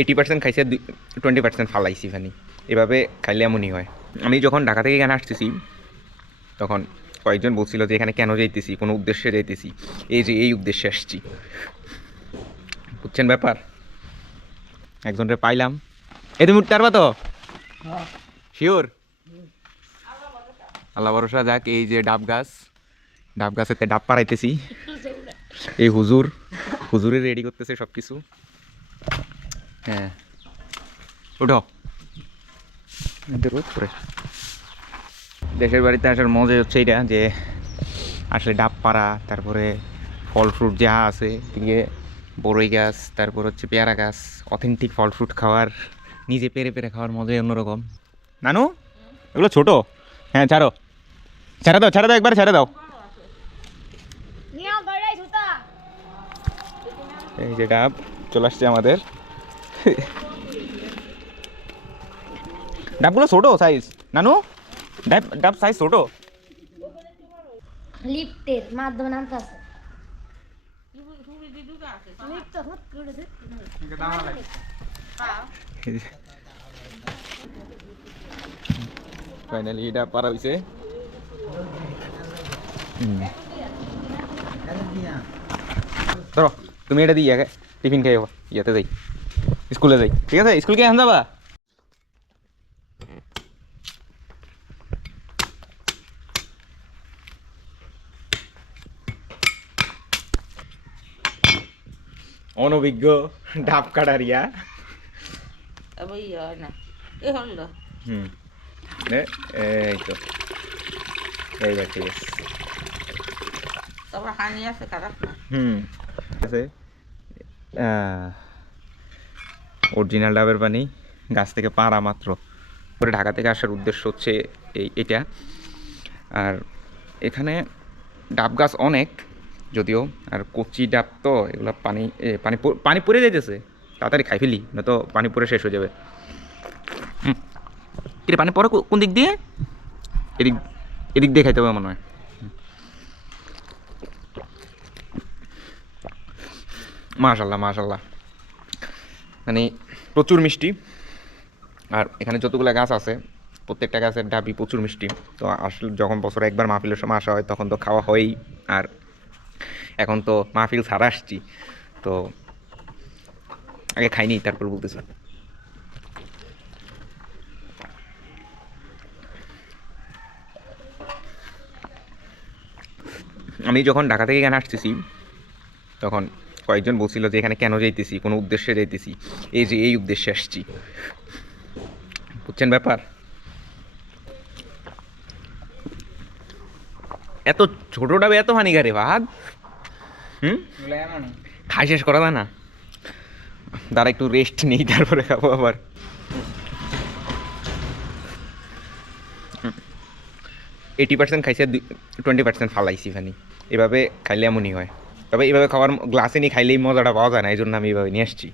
এইটি percent খাইছে twenty percent ফালাইছি funny এভাবে খাইলে এমনই হয় আমি যখন ঢাকা থেকে এখানে আসতেছি তখন কয়েকজন বলছিল যে এখানে কেন যাইতেছি কোনো উদ্দেশ্যে যাইতেছি। এই যে এই উদ্দেশ্যে আসছি। বুঝছেন ব্যাপার? একজনরে পাইলাম। এ তুমি উঠতে পারবা তো? শিওর? আল্লাহ ভরসা যাক, এই যে ডাব গাছ, ডাব গাছেতে ডাব পাড়াইতেছি। এই হুজুর, হুজুরে রেডি করতেছে সব কিছু হ্যাঁ। উঠো। পড়ে। দেশের বাড়িতে আসার মজা হচ্ছে এটা যে, আসলে ডাব পাড়া, তারপরে ফল ফ্রুট যা আছে দিয়ে বড়ই গাছ, তারপর হচ্ছে পেয়ারা গাছ অথেন্টিক ফল ফ্রুট খাওয়ার, নিজে পেরে পেরে খাওয়ার মজাই অন্যরকম। নানু, এগুলো ছোট। হ্যাঁ ছাড়ো। ছেড়ে দাও ছেড়ে দাও একবার ছেড়ে দাও। এই যে ডাব চলে আসছে আমাদের। ডাবগুলো ছোট সাইজ নানু ডাব ডাব সাইজ ছোট। লিফটের মাধ্যমে করে দে ফাইনালি এটা পারা হয়েছে ধরো তুমি এটা দিয়ে আগে টিফিন খাই ইয়াতে যাই স্কুলে যাই ঠিক আছে স্কুল কে এখন যাবা অনভিজ্ঞ ডাব কাটারিয়া আবার ইয়ে হয় না এ হল হুম নে, এই তো এইবার ঠিক আছে তারপর হানি আছে খারাপ না হুম আছে অরিজিনাল ডাবের পানি গাছ থেকে পাড়া মাত্র। পরে ঢাকা থেকে আসার উদ্দেশ্য হচ্ছে এই এটা। আর এখানে ডাব গাছ অনেক যদিও আর কচি ডাব তো এগুলো পানি পানি পানি পড়ে যাইতেছে। তাড়াতাড়ি খাই ফেলি না তো পানি পরে শেষ হয়ে যাবে। হুম। এটা পানি পরে কোন দিক দিয়ে? এদিক এদিক দিয়ে খাইতে হবে মনে হয়। মাশাল্লাহ মাশাল্লাহ মানে প্রচুর মিষ্টি। আর এখানে যতগুলো গাছ আছে, প্রত্যেকটা গাছের ডাবি প্রচুর মিষ্টি। তো আসলে যখন বছরে একবার মাহফিলের সময় আসা হয়, তখন তো খাওয়া হয়ই। আর এখন তো মাহফিল ছাড়া আসছি। তো আগে খাইনি, তারপর বলতেছি। আমি যখন ঢাকা থেকে এখানে আসতেছি, তখন কয়েকজন বলছিল যে এখানে কেন যাইতেছি, কোনো উদ্দেশ্যে যাইতেছি। এই যে এই উদ্দেশ্যে আসছি। বুঝছেন ব্যাপার? এত ছোট ডাবে এত হানিকারে ভাত হুম? খাই শেষ করা না দাঁড়া, একটু রেস্ট নেই, তারপরে খাব আবার। এইটি পার্সেন্ট খাইছে টোয়েন্টি পার্সেন্ট ফালাইছি ফানি এভাবে খাইলে এমনই হয়। তবে এভাবে খাওয়ার গ্লাসে নিয়ে খাইলেই মজাটা পাওয়া যায় না এই জন্য আমি এভাবে নিয়ে আসছি।